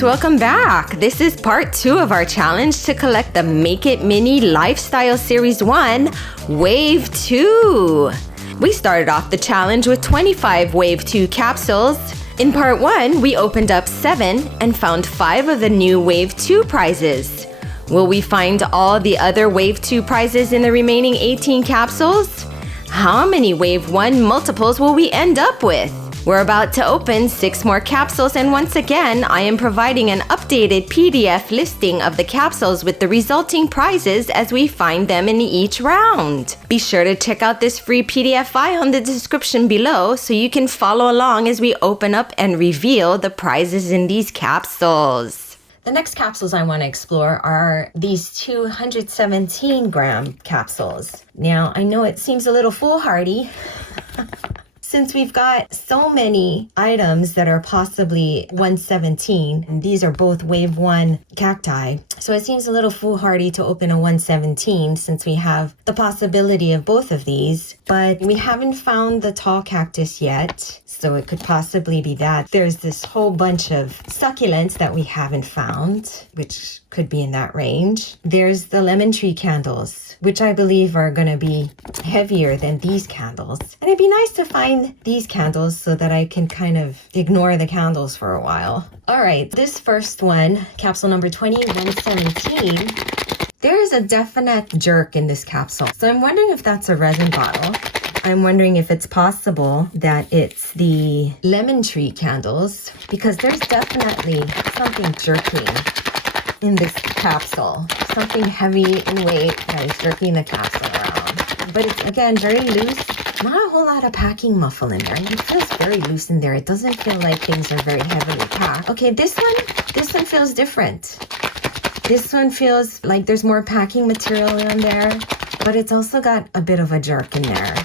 Maniacs, welcome back. This is part 2 of our challenge to collect the Make It Mini Lifestyle Series 1, Wave 2. We started off the challenge with 25 Wave 2 capsules. In part 1, we opened up 7 and found 5 of the new Wave 2 prizes. Will we find all the other Wave 2 prizes in the remaining 18 capsules? How many Wave 1 multiples will we end up with? We're about to open 6 more capsules, and once again, I am providing an updated PDF listing of the capsules with the resulting prizes as we find them in each round. Be sure to check out this free PDF file in the description below so you can follow along as we open up and reveal the prizes in these capsules. The next capsules I want to explore are these 217-gram capsules. Now, I know it seems a little foolhardy since we've got so many items that are possibly 117, and these are both Wave 1 cacti. So it seems a little foolhardy to open a 117 since we have the possibility of both of these, but we haven't found the Tall Cactus yet. So it could possibly be that. There's this whole bunch of succulents that we haven't found, which could be in that range. There's the lemon tree candles, which I believe are going to be heavier than these candles. And it'd be nice to find these candles so that I can kind of ignore the candles for a while. All right, this first one, capsule number 2117, there is a definite jerk in this capsule. So I'm wondering if that's a resin bottle. I'm wondering if it's possible that it's the lemon tree candles, because there's definitely something jerking in this capsule. Something heavy in weight that is jerking the capsule around. But it's, again, very loose. Not a whole lot of packing muffle in there. It feels very loose in there. It doesn't feel like things are very heavily packed. Okay, this one feels different. This one feels like there's more packing material in there, but it's also got a bit of a jerk in there.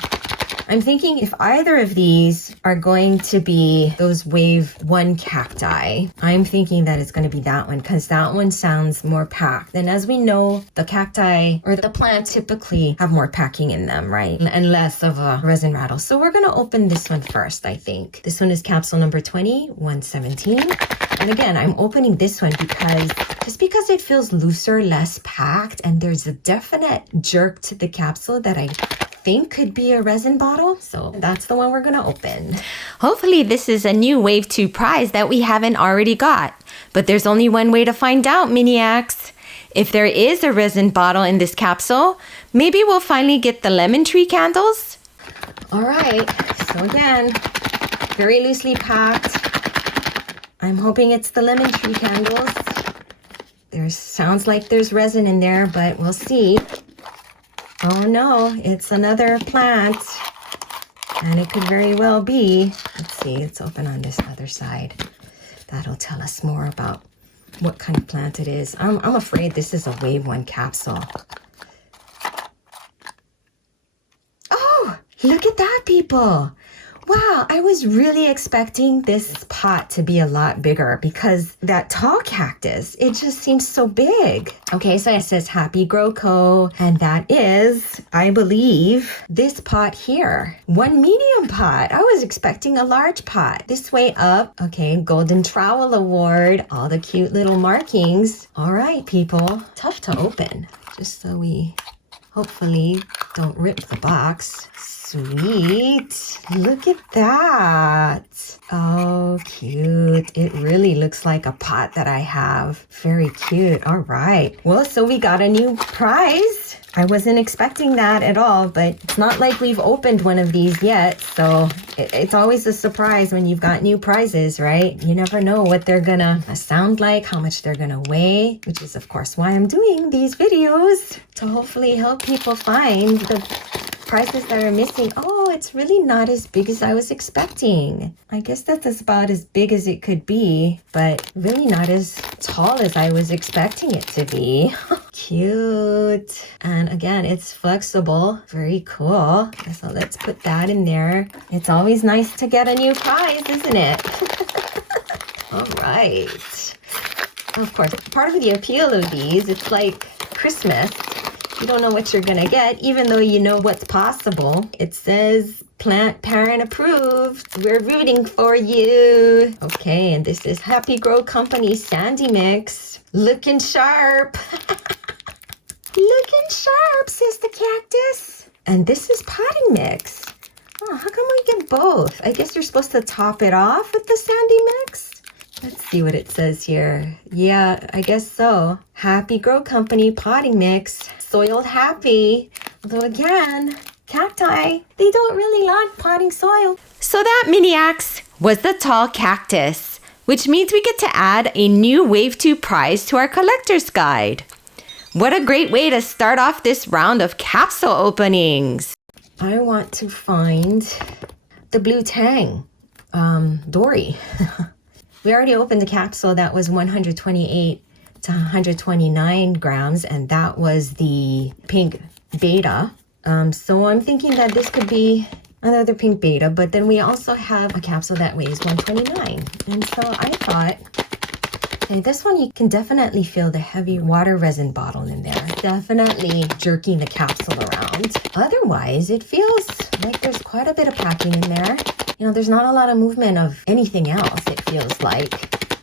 I'm thinking if either of these are going to be those Wave 1 cacti, I'm thinking that it's going to be that one because that one sounds more packed. And as we know, the cacti or the plant typically have more packing in them, right? And less of a resin rattle. So we're going to open this one first, I think. This one is capsule number 2117. And again, I'm opening this one because it feels looser, less packed, and there's a definite jerk to the capsule that I think could be a resin bottle. So that's the one we're going to open. Hopefully this is a new Wave 2 prize that we haven't already got. But there's only one way to find out, Maniacs. If there is a resin bottle in this capsule, maybe we'll finally get the lemon tree candles. All right. So again, very loosely packed. I'm hoping it's the lemon tree candles. Sounds like there's resin in there, but we'll see. Oh no, it's another plant, and it could very well be. Let's see, it's open on this other side. That'll tell us more about what kind of plant it is. I'm afraid this is a Wave 1 capsule. Oh, look at that, people. Wow, I was really expecting this pot to be a lot bigger because that Tall Cactus, it just seems so big. Okay, so it says Happy Grow Co. And that is, I believe, this pot here. One medium pot. I was expecting a large pot. This way up. Okay, Golden Trowel Award. All the cute little markings. All right, people. Tough to open. Just so we hopefully don't rip the box. Sweet. Look at that. Oh, cute. It really looks like a pot that I have. Very cute. All right. Well, so we got a new prize. I wasn't expecting that at all, but it's not like we've opened one of these yet. So it's always a surprise when you've got new prizes, right? You never know what they're gonna sound like, how much they're gonna weigh, which is, of course, why I'm doing these videos to hopefully help people find the prizes that are missing. Oh, it's really not as big as I was expecting. I guess that's about as big as it could be, but really not as tall as I was expecting it to be. Cute. And again, it's flexible. Very cool. So let's put that in there. It's always nice to get a new prize, isn't it? All right. Of course, part of the appeal of these, it's like Christmas. You don't know what you're gonna get, even though you know what's possible. It says plant parent approved. We're rooting for you. Okay, and this is Happy Grow Company Sandy Mix. Looking sharp. Looking sharp, Sister Cactus. And this is potting mix. Oh, how come we get both? I guess you're supposed to top it off with the sandy mix? Let's see what it says here. Yeah, I guess so. Happy Grow Company potting mix. Soiled happy. Although again, cacti, they don't really like potting soil. So that mini-ax was the Tall Cactus, which means we get to add a new Wave 2 prize to our collector's guide. What a great way to start off this round of capsule openings. I want to find the Blue Tang, Dory. We already opened a capsule that was 128 to 129 grams, and that was the Pink Betta. So I'm thinking that this could be another Pink Betta, but then we also have a capsule that weighs 129. And so I thought, okay, this one you can definitely feel the heavy water resin bottle in there. Definitely jerking the capsule around. Otherwise, it feels like there's quite a bit of packing in there. You know, there's not a lot of movement of anything else, it feels like,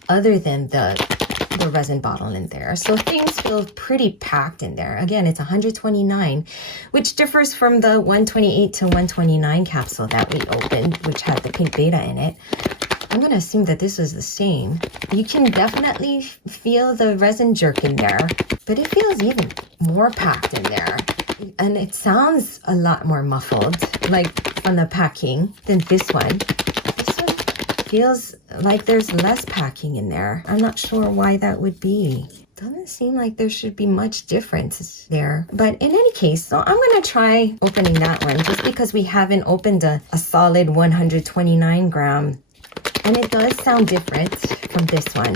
other than the resin bottle in there. So things feel pretty packed in there. Again, it's 129, which differs from the 128 to 129 capsule that we opened, which had the Pink Betta in it. I'm going to assume that this was the same. You can definitely feel the resin jerk in there, but it feels even more packed in there. And it sounds a lot more muffled, like from the packing, than this one. This one feels like there's less packing in there. I'm not sure why that would be. Doesn't seem like there should be much difference there. But in any case, so I'm going to try opening that one just because we haven't opened a solid 129 gram. And it does sound different from this one.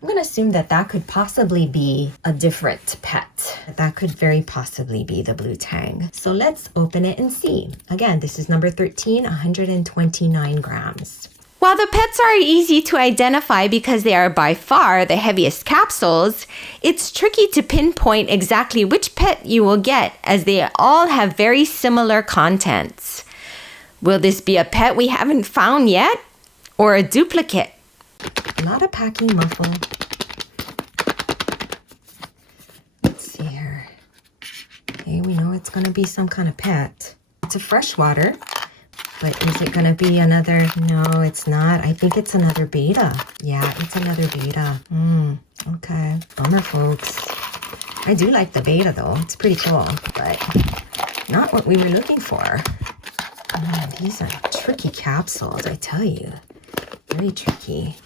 I'm going to assume that that could possibly be a different pet. That could very possibly be the Blue Tang. So let's open it and see. Again, this is number 13, 129 grams. While the pets are easy to identify because they are by far the heaviest capsules, it's tricky to pinpoint exactly which pet you will get as they all have very similar contents. Will this be a pet we haven't found yet? Or a duplicate? A lot of packing muffle. Let's see here. Okay, we know it's going to be some kind of pet. It's a freshwater, but is it going to be another? No, it's not. I think it's another beta. Yeah, it's another beta. Okay. Bummer, folks. I do like the beta, though. It's pretty cool, but not what we were looking for. These are tricky capsules, I tell you. Very tricky.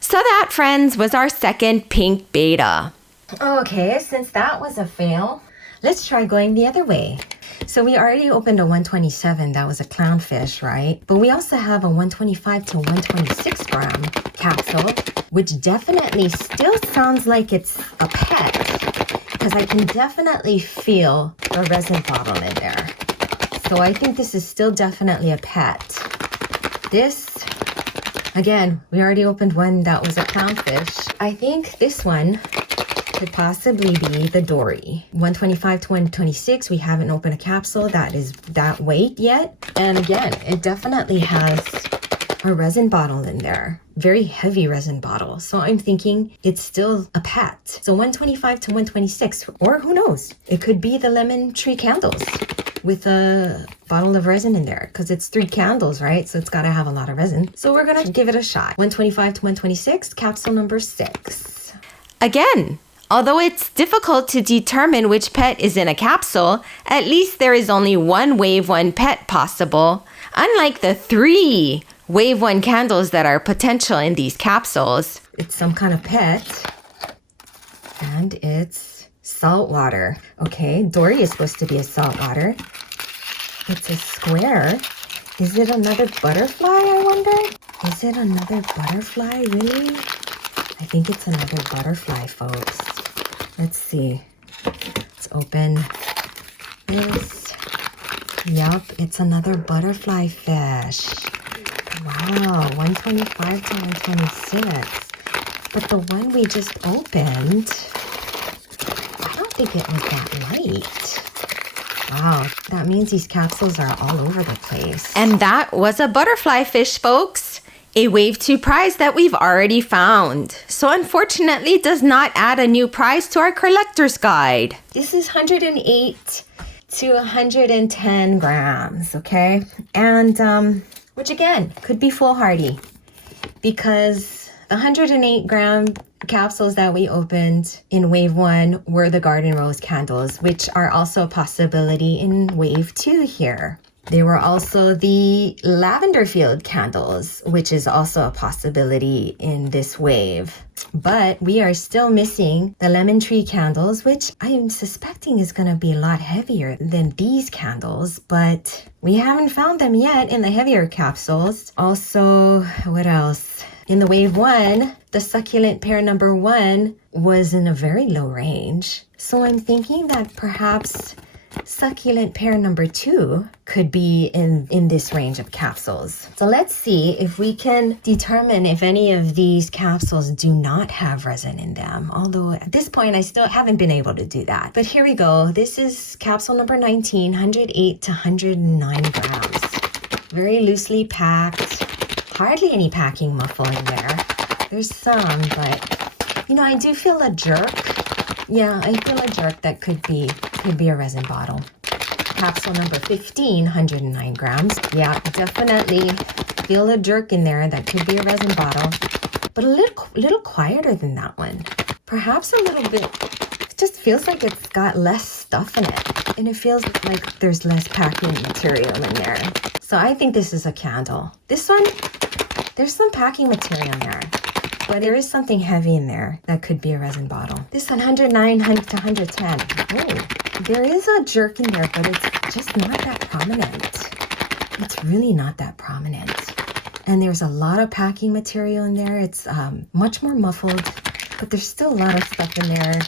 So that, friends, was our second Pink Betta. Okay, since that was a fail, let's try going the other way. So we already opened a 127. That was a clownfish, right? But we also have a 125 to 126 gram capsule, which definitely still sounds like it's a pet because I can definitely feel the resin bottle in there. So I think this is still definitely a pet. This, again, we already opened one that was a clownfish. I think this one could possibly be the Dory. 125 to 126, we haven't opened a capsule that is that weight yet. And again, it definitely has a resin bottle in there. Very heavy resin bottle. So I'm thinking it's still a pet. So 125 to 126, or who knows? It could be the lemon tree candles with a bottle of resin in there because it's 3 candles, right? So it's got to have a lot of resin. So we're going to give it a shot. 125 to 126, capsule number 6. Again, although it's difficult to determine which pet is in a capsule, at least there is only one Wave 1 pet possible, unlike the 3 Wave 1 candles that are potential in these capsules. It's some kind of pet, and it's saltwater. Okay, Dory is supposed to be a saltwater. It's a square. Is it another butterfly, I wonder? Is it another butterfly, really? I think it's another butterfly, folks. Let's see. Let's open this. Yup, it's another butterfly fish. Wow, 125 to 126. But the one we just opened, I don't think it was that light. Wow, that means these capsules are all over the place. And that was a butterflyfish, folks. A wave 2 prize that we've already found. So unfortunately, it does not add a new prize to our collector's guide. This is 108 to 110 grams, okay? And, which again, could be foolhardy because the 108 gram capsules that we opened in wave 1 were the garden rose candles, which are also a possibility in wave 2 here. They were also the lavender field candles, which is also a possibility in this wave. But we are still missing the lemon tree candles, which I am suspecting is going to be a lot heavier than these candles, but we haven't found them yet in the heavier capsules. Also, what else? In the wave 1, the succulent pair number 1 was in a very low range. So I'm thinking that perhaps succulent pair number 2 could be in this range of capsules. So let's see if we can determine if any of these capsules do not have resin in them. Although at this point, I still haven't been able to do that. But here we go. This is capsule number 19, 108 to 109 grams. Very loosely packed. Hardly any packing muffle in there. There's some, but you know, I do feel a jerk. Yeah, I feel a jerk that could be a resin bottle. Capsule number 15, 109 grams. Yeah, definitely feel a jerk in there. That could be a resin bottle, but a little quieter than that one. Perhaps a little bit, it just feels like it's got less stuff in it. And it feels like there's less packing material in there. So I think this is a candle. This one, there's some packing material in there. But there is something heavy in there that could be a resin bottle. This 109 to 110. Oh, there is a jerk in there, but it's just not that prominent. It's really not that prominent. And there's a lot of packing material in there. It's much more muffled, but there's still a lot of stuff in there.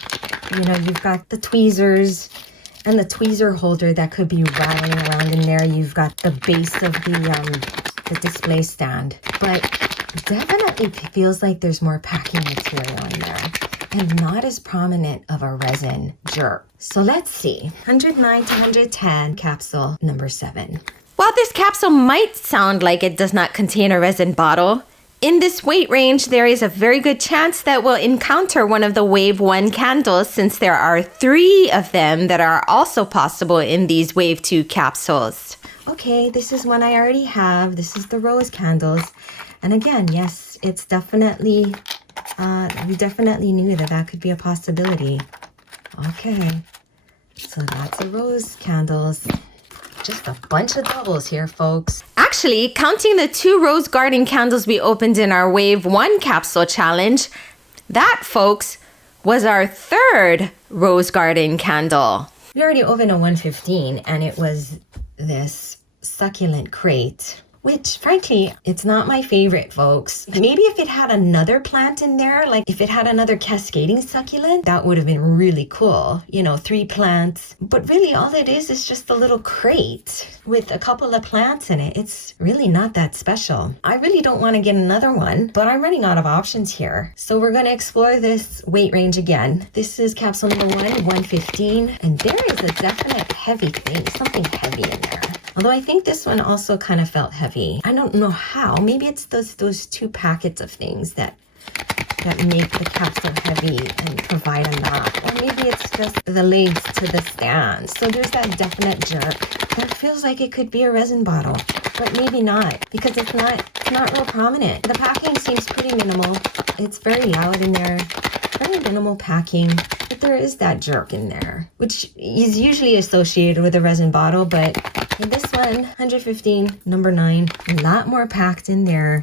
You know, you've got the tweezers and the tweezer holder that could be rattling around in there. You've got the base of the display stand. But definitely feels like there's more packing material in there and not as prominent of a resin jerk. So let's see. 109 to 110, capsule number 7. While this capsule might sound like it does not contain a resin bottle, in this weight range, there is a very good chance that we'll encounter one of the wave 1 candles since there are 3 of them that are also possible in these wave 2 capsules. Okay, this is one I already have. This is the rose candles. And again, yes, it's definitely, we definitely knew that could be a possibility. Okay, so that's a rose candles. Just a bunch of doubles here, folks. Actually, counting the 2 rose garden candles we opened in our wave 1 capsule challenge, that, folks, was our 3rd rose garden candle. We already opened a 115 and it was this succulent crate, which frankly, it's not my favorite, folks. Maybe if it had another plant in there, like if it had another cascading succulent, that would have been really cool. You know, 3 plants. But really all it is just a little crate with a couple of plants in it. It's really not that special. I really don't want to get another one, but I'm running out of options here. So we're going to explore this weight range again. This is capsule number 1, 115. And there is a definite heavy thing, something heavy in there. Although I think this one also kind of felt heavy. I don't know how. Maybe it's those 2 packets of things that make the capsule heavy and provide a knot. Or maybe it's just the legs to the stand. So there's that definite jerk. That feels like it could be a resin bottle, but maybe not because it's not real prominent. The packing seems pretty minimal. It's very loud in there. Very minimal packing. But there is that jerk in there, which is usually associated with a resin bottle, but in this one, 115, number 9, a lot more packed in there.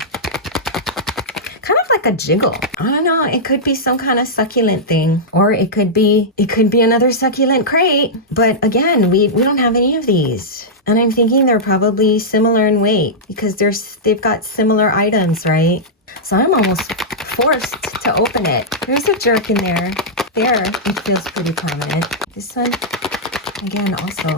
Kind of like a jiggle. I don't know, it could be some kind of succulent thing, or it could be another succulent crate. But again, we don't have any of these. And I'm thinking they're probably similar in weight because they've got similar items, right? So I'm almost forced to open it. There's a jerk in there. There, it feels pretty prominent. This one, again, also,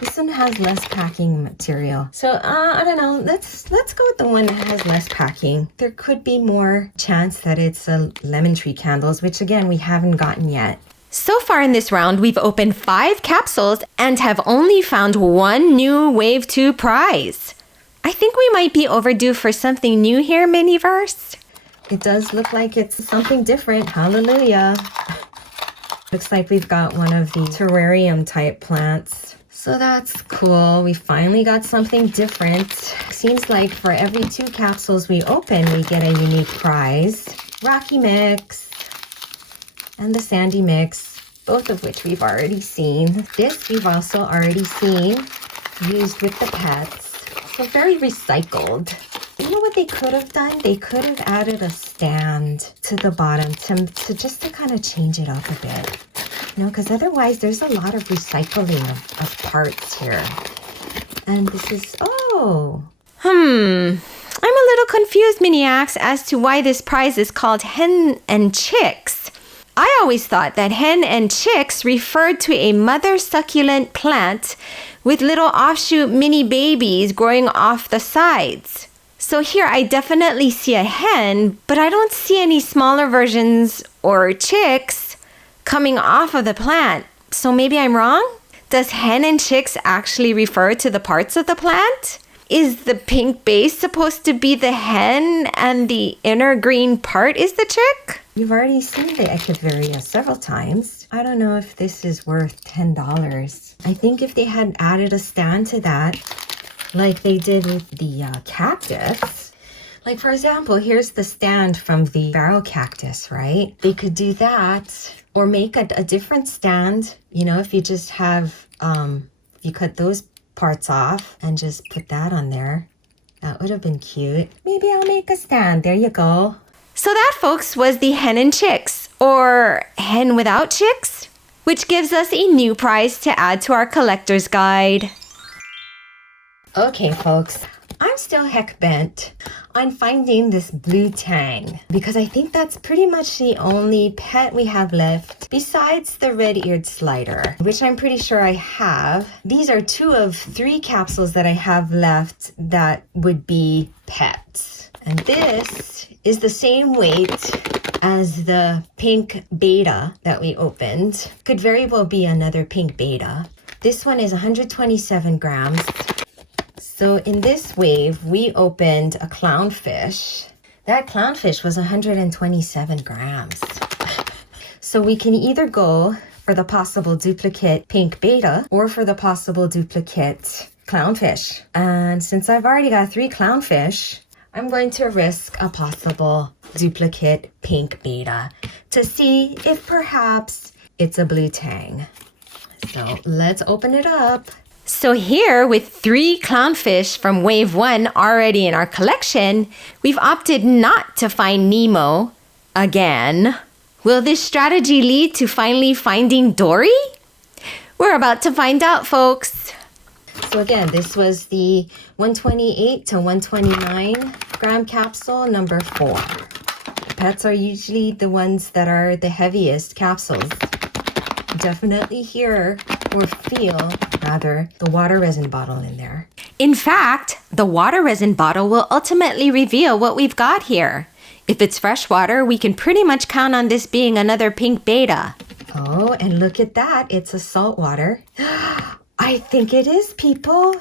this one has less packing material. So, I don't know. Let's go with the one that has less packing. There could be more chance that it's a lemon tree candles, which again, we haven't gotten yet. So far in this round, we've opened 5 capsules and have only found one new Wave 2 prize. I think we might be overdue for something new here, Miniverse. It does look like it's something different. Hallelujah. Looks like we've got one of the terrarium type plants. So that's cool. We finally got something different. Seems like for every 2 capsules we open, we get a unique prize. Rocky mix and the sandy mix, both of which we've already seen. This we've also already seen, used with the pets. So very recycled. You know what they could have done? They could have added a stand to the bottom to kind of change it up a bit. You know, because otherwise there's a lot of recycling of parts here. And this is, I'm a little confused, Miniacs, as to why this prize is called Hen and Chicks. I always thought that hen and chicks referred to a mother succulent plant with little offshoot mini babies growing off the sides. So here I definitely see a hen, but I don't see any smaller versions or chicks coming off of the plant. So maybe I'm wrong? Does hen and chicks actually refer to the parts of the plant? Is the pink base supposed to be the hen and the inner green part is the chick? You've already seen the Echeveria several times. I don't know if this is worth $10. I think if they had added a stand to that, like they did with the cactus, like for example, here's the stand from the barrel cactus, right? They could do that or make a different stand, you know, if you just have, you cut those parts off and just put that on there. That would have been cute. Maybe I'll make a stand. There you go. So that, folks, was the Hen and Chicks, or Hen Without Chicks, which gives us a new prize to add to our collector's guide. Okay, folks, I'm still heck bent on finding this Blue Tang because I think that's pretty much the only pet we have left besides the red-eared slider, which I'm pretty sure I have. These are 2 of 3 capsules that I have left that would be pets. And this is the same weight as the Pink Betta that we opened. Could very well be another Pink Betta. This one is 127 grams. So in this wave, we opened a clownfish. That clownfish was 127 grams. So we can either go for the possible duplicate Pink Betta or for the possible duplicate clownfish. And since I've already got 3 clownfish, I'm going to risk a possible duplicate Pink Betta to see if perhaps it's a Blue Tang. So let's open it up. So here, with 3 clownfish from Wave 1 already in our collection, we've opted not to find Nemo again. Will this strategy lead to finally finding Dory? We're about to find out, folks. So again, this was the 128 to 129 gram capsule number 4. Pets are usually the ones that are the heaviest capsules. Definitely hear or feel, rather, the water resin bottle in there. In fact, the water resin bottle will ultimately reveal what we've got here. If it's fresh water, we can pretty much count on this being another Pink Betta. Oh, and look at that. It's a salt water. I think it is, people.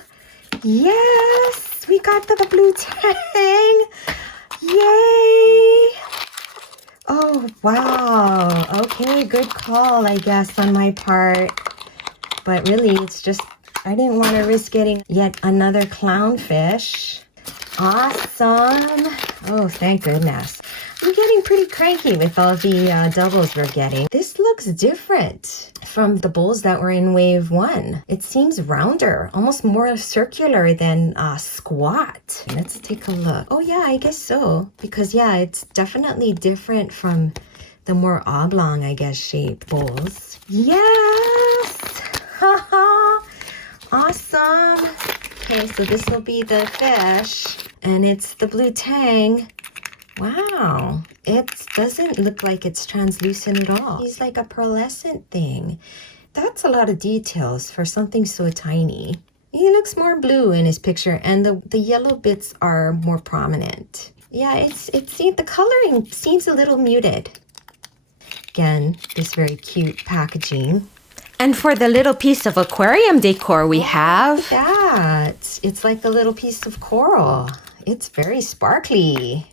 Yes, we got the Blue Tang. Yay. Oh, wow. Okay, good call, I guess, on my part. But really, it's just, I didn't want to risk getting yet another clownfish. Awesome. Oh, thank goodness. I'm getting pretty cranky with all the doubles we're getting. This looks different from the bowls that were in Wave 1. It seems rounder, almost more circular than squat. Let's take a look. Oh yeah, I guess so. Because yeah, it's definitely different from the more oblong, I guess, shaped bowls. Yes! Haha! Awesome! Okay, so this will be the fish. And it's the Blue Tang. Wow, it doesn't look like it's translucent at all. He's like a pearlescent thing. That's a lot of details for something so tiny. He looks more blue in his picture, and the yellow bits are more prominent. Yeah, the coloring seems a little muted. Again, this very cute packaging. And for the little piece of aquarium decor we have... Look at that. It's like a little piece of coral. It's very sparkly.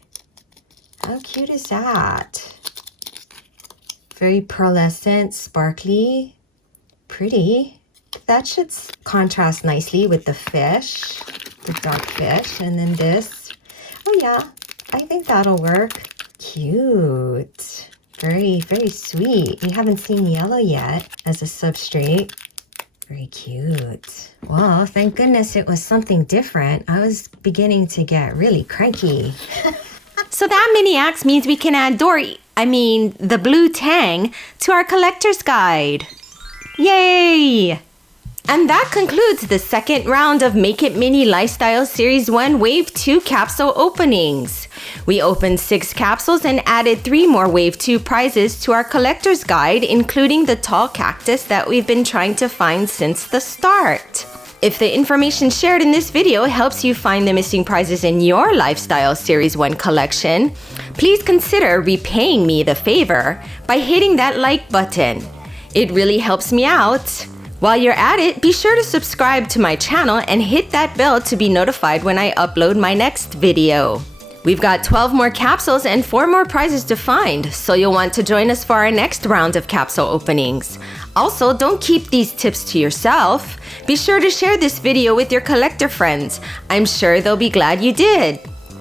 How cute is that? Very pearlescent, sparkly, pretty. That should contrast nicely with the fish, the dark fish. And then this. Oh yeah, I think that'll work. Cute. Very, very sweet. We haven't seen yellow yet as a substrate. Very cute. Well, thank goodness it was something different. I was beginning to get really cranky. So that mini axe means we can add Dory, the Blue Tang, to our collector's guide. Yay! And that concludes the second round of Make It Mini Lifestyle Series 1 Wave 2 capsule openings. We opened 6 capsules and added 3 more Wave 2 prizes to our collector's guide, including the Tall Cactus that we've been trying to find since the start. If the information shared in this video helps you find the missing prizes in your Lifestyle Series 1 collection, please consider repaying me the favor by hitting that like button. It really helps me out. While you're at it, be sure to subscribe to my channel and hit that bell to be notified when I upload my next video. We've got 12 more capsules and 4 more prizes to find, so you'll want to join us for our next round of capsule openings. Also, don't keep these tips to yourself. Be sure to share this video with your collector friends. I'm sure they'll be glad you did.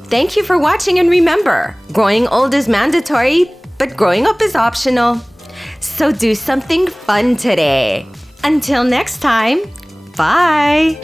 Thank you for watching, and remember, growing old is mandatory, but growing up is optional. So do something fun today. Until next time, bye!